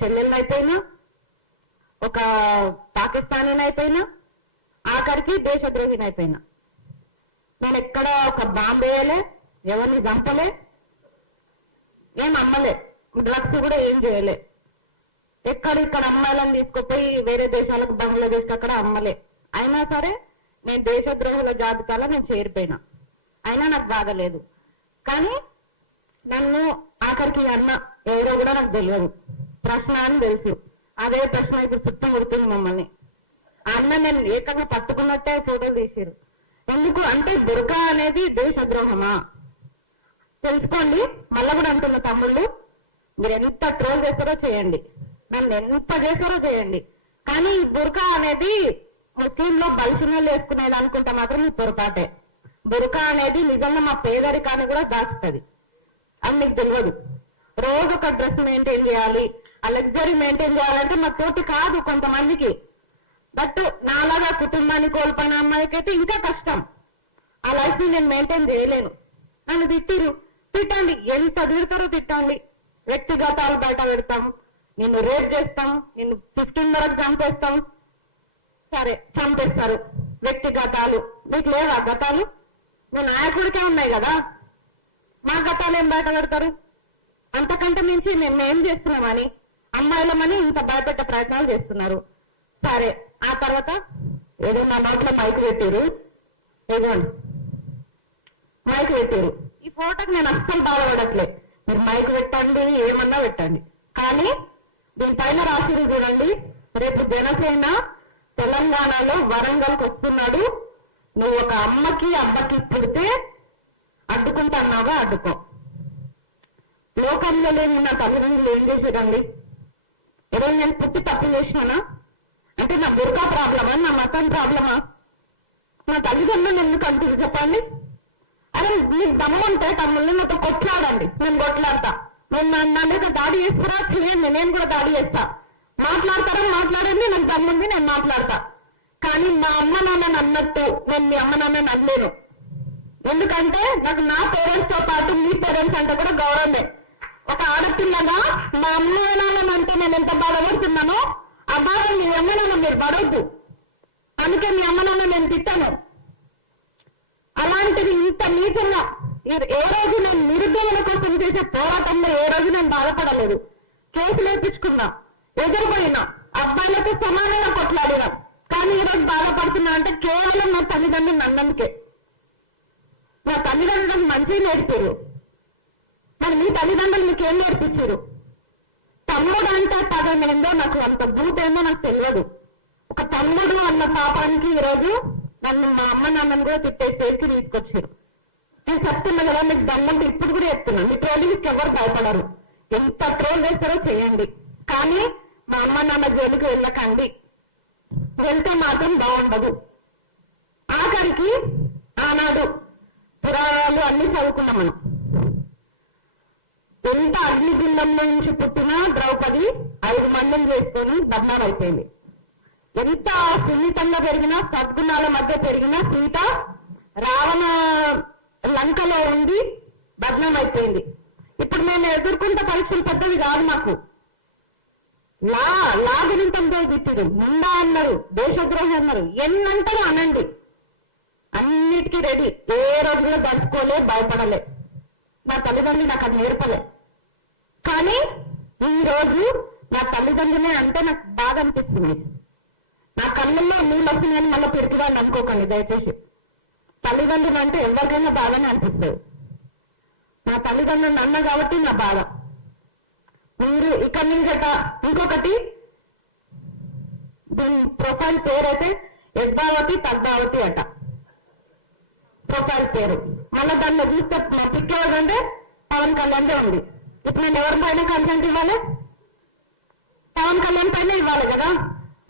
చెల్లెళ్ళైపోయినా, ఒక పాకిస్తానీనైపోయినా, ఆఖరికి దేశద్రోహినైపోయినా. నేను ఎక్కడ ఒక బాంబు వేయలే, ఎవరిని చంపలే, ఏం అమ్మలే, డ్రగ్స్ కూడా ఏం చేయలే. ఇక్కడ అమ్మాయిలను తీసుకుపోయి వేరే దేశాలకు, బంగ్లాదేశ్కి అక్కడ అమ్మలే. అయినా సరే నేను దేశద్రోహుల జాబితాలో నేను చేరిపోయినా. అయినా నాకు బాధ లేదు. కానీ నన్ను ఆఖరికి అన్న ఎవరో కూడా నాకు తెలియదు, ప్రశ్న అని తెలుసు. అదే ప్రశ్న ఇప్పుడు చుట్టూ కొడుతుంది మమ్మల్ని. ఆ అన్న నేను ఏకంగా పట్టుకున్నట్టే ఫోటోలు తీసారు. ఎందుకు అంటే బుర్కా అనేది దేశద్రోహమా? తెలుసుకోండి. మళ్ళా కూడా అంటున్న తమ్ముళ్ళు, మీరు ఎంత ట్రోల్ చేస్తారో చేయండి, నన్ను ఎంత చేస్తారో చేయండి, కానీ ఈ బుర్కా అనేది ముస్లింలో బలిసినలు వేసుకునేది అనుకుంటా మాత్రం మీ పొరపాటే. బుర్కా అనేది నిజంగా మా పేదరికాన్ని కూడా దాచుతుంది. అని మీకు తెలియదు. రోజు ఒక డ్రెస్ మెయింటైన్ చేయాలి, ఆ లగ్జరీ మెయింటైన్ చేయాలంటే మా తోటి కాదు కొంతమందికి. బట్ నాలాగా కుటుంబాన్ని కోల్పోయిన అమ్మాయికి అయితే ఇంకా కష్టం. ఆ లైఫ్ ని నేను మెయింటైన్ చేయలేను. నన్ను తిట్టండి, ఎంత తిడతారో తిట్టండి. వ్యక్తిగతాలు బయట పెడతాం, నిన్ను రేప్ చేస్తాం, నిన్ను 15 వరకు చంపేస్తాం. సరే చంపేస్తారు, వ్యక్తిగతాలు. మీకు లేవా గతాలు? మీ నాయకుడికే ఉన్నాయి కదా, మా గతాలు ఏం బయట పెడతారు? అంతకంటే మించి మేము ఏం చేస్తున్నామని అమ్మాయిలమని ఇంత భయపెట్టే ప్రయత్నాలు చేస్తున్నారు. సరే ఆ తర్వాత ఏదో నా నోట్లో మైక్ పెట్టారు, ఇదిగోండి మైక్ పెట్టారు. ఈ ఫోటోకి నేను అస్సలు బాధపడట్లే. మీరు మైక్ పెట్టండి, ఏమన్నా పెట్టండి, కానీ దీనిపైన రాసిరు చూడండి, రేపు జనసేన తెలంగాణలో వరంగల్కి వస్తున్నాడు, నువ్వు ఒక అమ్మకి అబ్బకి పుడితే అడ్డుకుంటున్నావా అడ్డుకో. లోకంలో లేని నా తల్లిదండ్రులు ఏం చేసేదండి? ఈరోజు నేను పుట్టి తప్పు చేసినానా? అంటే నా బుర్కా ప్రాబ్లమా, నా మతం ప్రాబ్లమా? నా తల్లిదండ్రులు ఎందుకు అంటారు చెప్పండి? అరే మీకు దమ్ముంటే తమ్ముల్ని నాతో కొట్లాడండి, నేను కొట్లాడతా. నేను నా మీద దాడి చేస్తారా చేయండి, నేను కూడా దాడి చేస్తా. మాట్లాడతారా మాట్లాడండి, నాకు దమ్ముంది, నేను మాట్లాడతా. కానీ మా అమ్మ నాన్నని అన్నట్టు నేను మీ అమ్మ నాన్నని అనలేను. ఎందుకంటే నాకు నా పేరెంట్స్ తో పాటు మీ పేరెంట్స్ అంటే కూడా గౌరవమే. ఒక ఆడపిల్లగా మా అమ్మ నాన్నని అంటే నేను ఎంత బాధపడుతున్నానో ఆ బాధ మీ అమ్మ నాన్న మీరు పడవద్దు. అందుకే మీ అమ్మ నాన్న నేను తిట్టాను. అలాంటిది ఇంత నీచంగా ఏ రోజు నేను నిరుద్యోగుల కోసం చేసే పోరాటంలో ఏ రోజు నేను బాధపడలేదు. కేసులు వేయించుకున్నా, ఎదురుపోయినా, అబ్బాయిలతో సమానంగా కొట్లాడినా. కానీ ఈరోజు బాధపడుతున్నా అంటే కేవలం నా తల్లిదండ్రులు నన్నందుకే. నా తల్లిదండ్రులకు మంచిగా నేర్పారు. మరి మీ తల్లిదండ్రులు మీకు ఏం నేర్పించారు? తమ్ముడు అంటే పదం ఏందో నాకు అంత బూటేందో నాకు తెలియదు. ఒక తమ్ముడు అన్న పాపానికి ఈరోజు నన్ను మా అమ్మ నాన్నని కూడా తిట్టే స్టేజ్కి తీసుకొచ్చారు. నేను చెప్తున్నా కదా, మీకు దమ్ముంటే ఇప్పుడు కూడా చెప్తున్నాను, మీ ట్రోలింగ్కి ఎవరు భయపడరు. ఎంత ట్రోల్ చేస్తారో చేయండి, కానీ మా అమ్మ నాన్న జోలికి వెళ్ళకండి. వెళ్తే మాత్రం బాగుండదు. ఆఖరికి ఆనాడు పురాణాలు అన్ని చదువుకున్నాం మనం. ఎంత అగ్నిగుండం నుంచి పుట్టిన ద్రౌపది 5 మందిని చేసుకొని బద్నాం అయిపోయింది. ఎంత సున్నితంగా పెరిగినా, సద్గుణాల మధ్య పెరిగిన సీత రావణ లంకలో ఉండి బద్నాం అయిపోయింది. ఇప్పుడు నేను ఎదుర్కొంటే పరీక్షలు పెద్దవి కాదు మాకు. లాగనింతంతో తిట్టిరు, ముందా అన్నారు, దేశద్రోహి అన్నారు, ఎన్నంటారో అనండి, అన్నిటికీ రెడీ. ఏ రోజు కూడా తడుచుకోలే, భయపడలే. నా తల్లిదండ్రులు నాకు అది నేర్పలే. కానీ ఈ రోజు నా తల్లిదండ్రులే అంటే నాకు బాధ అనిపిస్తుంది. నా కళ్ళల్లో నీళ్ళు వస్తున్నాయని మళ్ళీ పెరుగుదాన్ని అనుకోకండి దయచేసి. తల్లిదండ్రులు అంటే ఎవరికైనా బాధనే అనిపిస్తుంది. నా తల్లిదండ్రులు అన్న కాబట్టి నా బాధ. మీరు ఇక్కడి నుంచట ఇంకొకటి, దీని ప్రొఫైల్ పేరు అయితే యద్భావతి పద్మావతి అట ప్రొఫైల్ పేరు. మళ్ళీ దానిలో చూస్తే మా పిక్ ఎవరంటే పవన్ కళ్యాణ్ ఉంది. ఇప్పుడు నేను ఎవరి పైన కన్సెంట్ ఇవ్వాలి? పవన్ కళ్యాణ్ పైన ఇవ్వాలి కదా.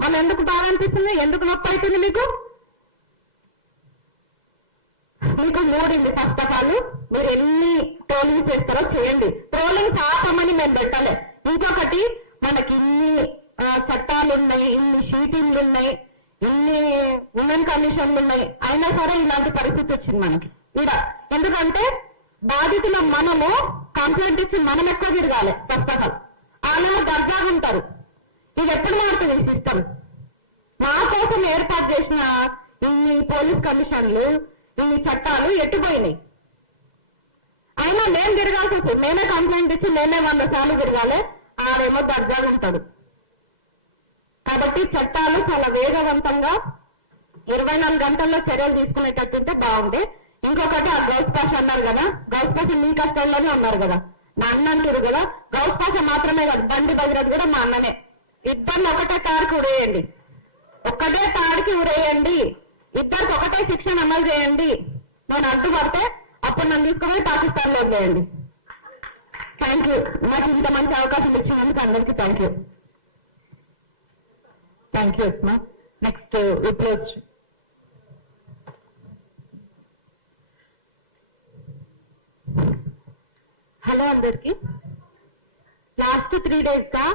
మళ్ళీ ఎందుకు బాధ అనిపిస్తుంది? ఎందుకు నొప్పి అవుతుంది మీకు? మీకు మూడింది. ఫస్ట్ ఆఫ్ ఆల్ మీరు ఎన్ని ట్రోలింగ్ చేస్తారో చేయండి. ట్రోలింగ్ ఆపమని మేము పెట్టాలి. ఇంకొకటి, మనకి ఇన్ని చట్టాలు ఉన్నాయి, ఇన్ని షీటింగ్లు ఉన్నాయి, ఇన్ని ఉమెన్ కమిషన్లు ఉన్నాయి, అయినా సరే ఇలాంటి పరిస్థితి వచ్చింది మనకి ఇడ. ఎందుకంటే బాధితుల మనము కంప్లైంట్ ఇచ్చి మనం ఎక్కువ తిరగాలి. ఫస్ట్ ఆఫ్ ఆల్ వాళ్ళ దర్జాగా ఉంటారు. ఇది ఎప్పుడు మారుతుంది ఈ సిస్టమ్? మా కోసం ఏర్పాటు చేసిన ఇన్ని పోలీస్ కమిషన్లు, ఇన్ని చట్టాలు ఎట్టుపోయినాయి. అయినా మేము తిరగాల్సి వస్తుంది. మేమే కంప్లైంట్ ఇచ్చి మేమే 100 సార్లు తిరగాలి. ఆడేమో దర్జాగా ఉంటాడు. కాబట్టి చట్టాలు చాలా వేగవంతంగా 24 గంటల్లో చర్యలు తీసుకునేటట్టుంటే బాగుంది. ఇంకొకటి ఆ గౌస్ పాష అన్నారు కదా, గౌస్ పాష మీ కష్టంలోనే ఉన్నారు కదా, నా అన్న అంటారు కదా. గౌస్ పాష మాత్రమే కాదు, బండి భగీరథ్ కూడా మా అన్ననే. ఇద్దరిని ఒకటే తాడికి ఉరేయండి, ఒక్కటే తాడికి ఉరేయండి, ఇద్దరికి ఒకటే శిక్షణ అమలు చేయండి. నేను అడ్డుపడితే అప్పుడు నన్ను తీసుకుని పాకిస్తాన్ లో వదిలేయండి. Thank you. నాకు ఇంత మంచి అవకాశం ఇచ్చినందుకు అందరికీ thank you. Thank you Usma. Next విప్రోజ్. హలో అందరికి. లాస్ట్ 3 days గా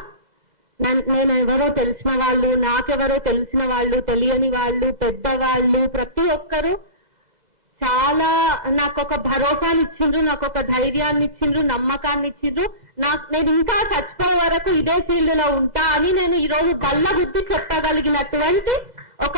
నేను ఎవరో తెలిసిన వాళ్ళు, నాకెవరో తెలిసిన వాళ్ళు, తెలియని వాళ్ళు, పెద్దవాళ్ళు, ప్రతి ఒక్కరు చాలా నాకు ఒక భరోసాని ఇచ్చిండ్రు, నాకు ఒక ధైర్యాన్ని ఇచ్చిండ్రు, నమ్మకాన్ని ఇచ్చిండ్రు. నేను ఇంకా చచ్చిపోయే వరకు ఇదే ఫీల్డ్ లో ఉంటా అని నేను ఈ రోజు బల్ల గుర్తి చెప్పగలిగినటువంటి ఒక